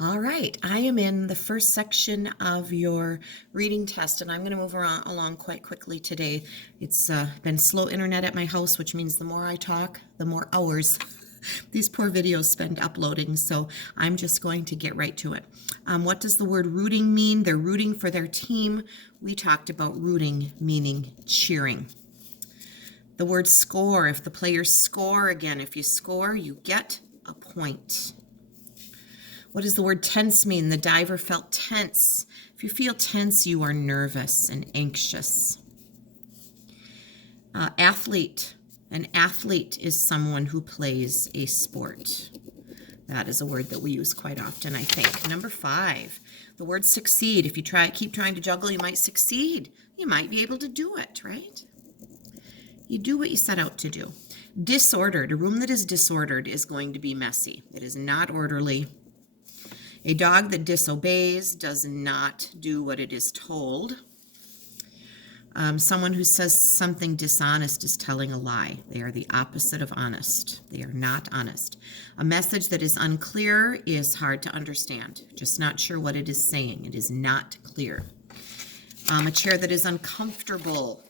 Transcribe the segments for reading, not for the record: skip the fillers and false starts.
All right, I am in the first section of your reading test, and I'm going to move along quite quickly today. It's been slow internet at my house, which means the more I talk, the more hours these poor videos spend uploading, so I'm just going to get right to it. What does the word rooting mean? They're rooting for their team. We talked about rooting meaning cheering. The word score, if the players score, again, if you score, you get a point. What does the word tense mean? The diver felt tense. If you feel tense, you are nervous and anxious. Athlete. An athlete is someone who plays a sport. That is a word that we use quite often, I think. Number 5, the word succeed. If you keep trying to juggle, you might succeed. You might be able to do it, right? You do what you set out to do. Disordered. A room that is disordered is going to be messy. It is not orderly. A dog that disobeys does not do what it is told. Someone who says something dishonest is telling a lie. They are the opposite of honest. They are not honest. A message that is unclear is hard to understand. Just not sure what it is saying. It is not clear. A chair that is uncomfortable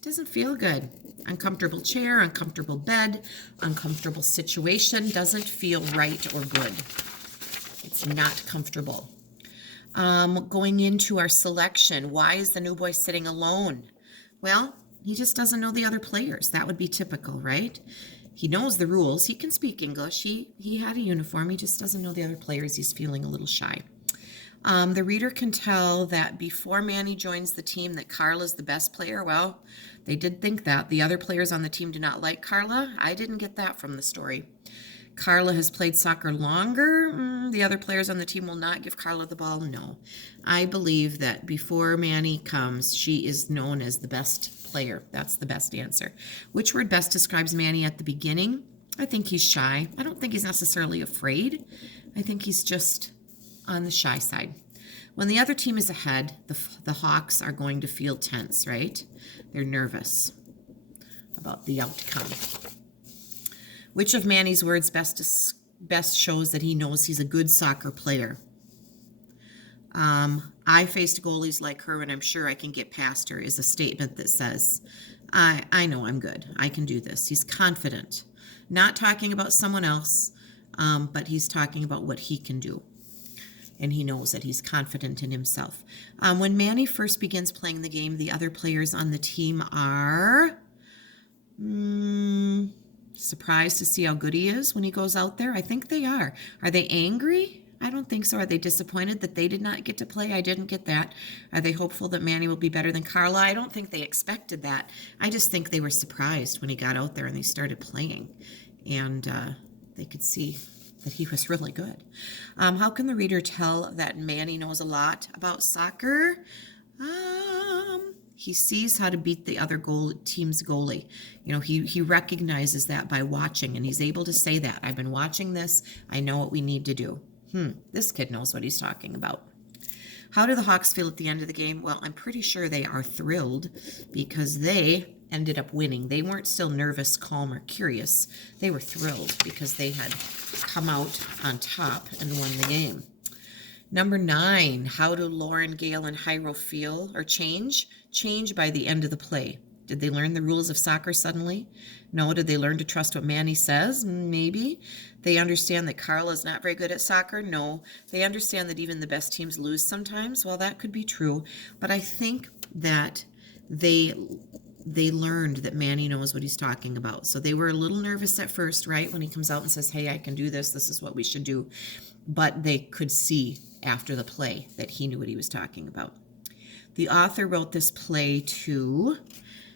doesn't feel good. Uncomfortable chair, uncomfortable bed, uncomfortable situation doesn't feel right or good. It's not comfortable. Going into our selection, why is the new boy sitting alone? Well, he just doesn't know the other players. That would be typical, right? He knows the rules. He can speak English. He had a uniform. He just doesn't know the other players. He's feeling a little shy. The reader can tell that before Manny joins the team that Carla's the best player. Well, they did think that. The other players on the team do not like Carla. I didn't get that from the story. Carla has played soccer longer. The other players on the team will not give Carla the ball. No. I believe that before Manny comes, she is known as the best player. That's the best answer. Which word best describes Manny at the beginning? I think he's shy. I don't think he's necessarily afraid. I think he's just on the shy side. When the other team is ahead, the Hawks are going to feel tense, right? They're nervous about the outcome. Which of Manny's words best shows that he knows he's a good soccer player? I faced goalies like her, and I'm sure I can get past her, is a statement that says, I know I'm good. I can do this. He's confident. Not talking about someone else, but he's talking about what he can do. And he knows that he's confident in himself. When Manny first begins playing the game, the other players on the team are surprised to see how good he is when he goes out there. I think they are. Are they angry? I don't think so. Are they disappointed that they did not get to play? I didn't get that. Are they hopeful that Manny will be better than Carla? I don't think they expected that. I just think they were surprised when he got out there and they started playing. And they could see that he was really good. How can the reader tell that Manny knows a lot about soccer? He sees how to beat the other team's goalie. You know, he recognizes that by watching, and he's able to say that. I've been watching this. I know what we need to do. This kid knows what he's talking about. How do the Hawks feel at the end of the game? Well, I'm pretty sure they are thrilled because they ended up winning. They weren't still nervous, calm, or curious. They were thrilled because they had come out on top and won the game. Number 9, how do Lauren, Gail, and Hyro feel or change? Change by the end of the play. Did they learn the rules of soccer suddenly? No. Did they learn to trust what Manny says? Maybe. They understand that Carla is not very good at soccer? No. They understand that even the best teams lose sometimes? Well, that could be true. But I think that they learned that Manny knows what he's talking about. So they were a little nervous at first, right? When he comes out and says, hey, I can do this. This is what we should do. But they could see after the play that he knew what he was talking about. The author wrote this play to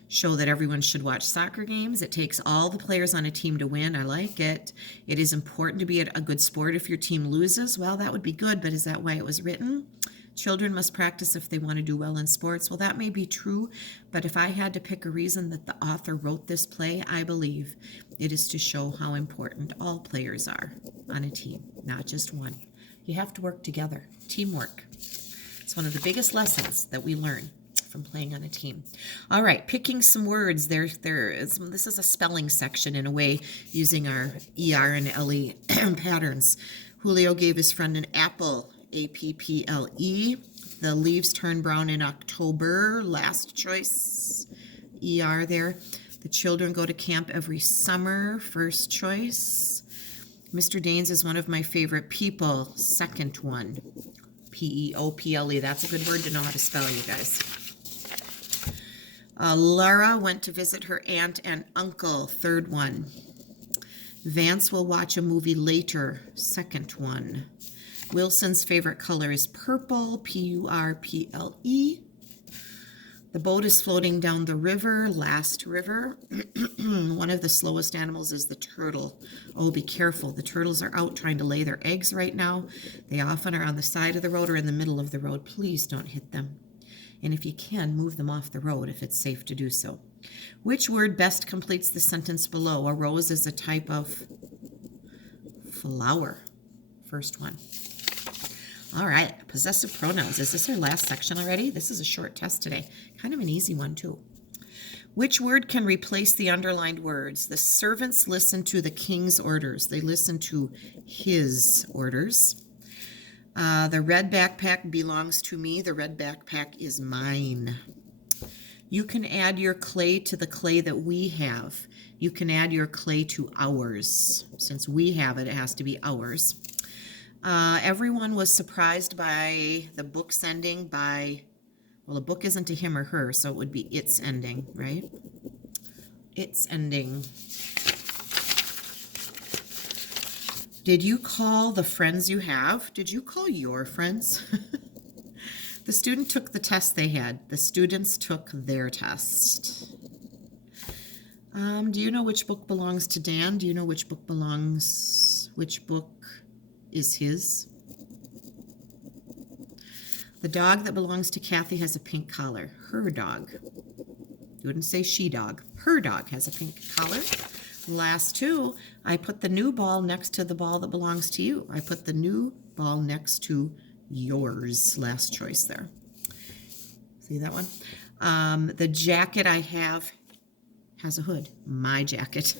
show that everyone should watch soccer games. It takes all the players on a team to win. I like it. It is important to be a good sport if your team loses. Well, that would be good, but is that why it was written? Children must practice if they want to do well in sports. Well, that may be true, but if I had to pick a reason that the author wrote this play, I believe it is to show how important all players are on a team, not just one. You have to work together. Teamwork. It's one of the biggest lessons that we learn from playing on a team. All right, picking some words. This is a spelling section in a way, using our ER and LE patterns. Julio gave his friend an apple, A-P-P-L-E. The leaves turn brown in October, last choice, ER there. The children go to camp every summer, first choice. Mr. Daines is one of my favorite people, second one, P-E-O-P-L-E. That's a good word to know how to spell, you guys. Laura went to visit her aunt and uncle, third one. Vance will watch a movie later, second one. Wilson's favorite color is purple, P-U-R-P-L-E. The boat is floating down the river, last river. One of the slowest animals is the turtle. Oh, be careful. The turtles are out trying to lay their eggs right now. They often are on the side of the road or in the middle of the road. Please don't hit them. And if you can, move them off the road if it's safe to do so. Which word best completes the sentence below? A rose is a type of flower. First one. All right, possessive pronouns. Is this our last section already? This is a short test today. Kind of an easy one, too. Which word can replace the underlined words? The servants listen to the king's orders. They listen to his orders. The red backpack belongs to me. The red backpack is mine. You can add your clay to the clay that we have. You can add your clay to ours. Since we have it, it has to be ours. Everyone was surprised by the book's ending by, well, the book isn't a him or her, so it would be its ending, right? Its ending. Did you call the friends you have? Did you call your friends? The student took the test they had. The students took their test. Do you know which book belongs to Dan? Do you know which book is his? The dog that belongs to Kathy has a pink collar. Her dog. You wouldn't say she dog. Her dog has a pink collar. Last two, I put the new ball next to the ball that belongs to you. I put the new ball next to yours. Last choice there. See that one? The jacket I have has a hood. My jacket.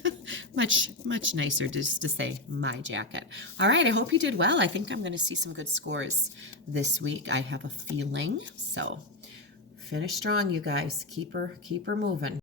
much nicer just to say my jacket. All right, I hope you did well. I think I'm going to see some good scores this week. I have a feeling. So finish strong, you guys. Keep her moving.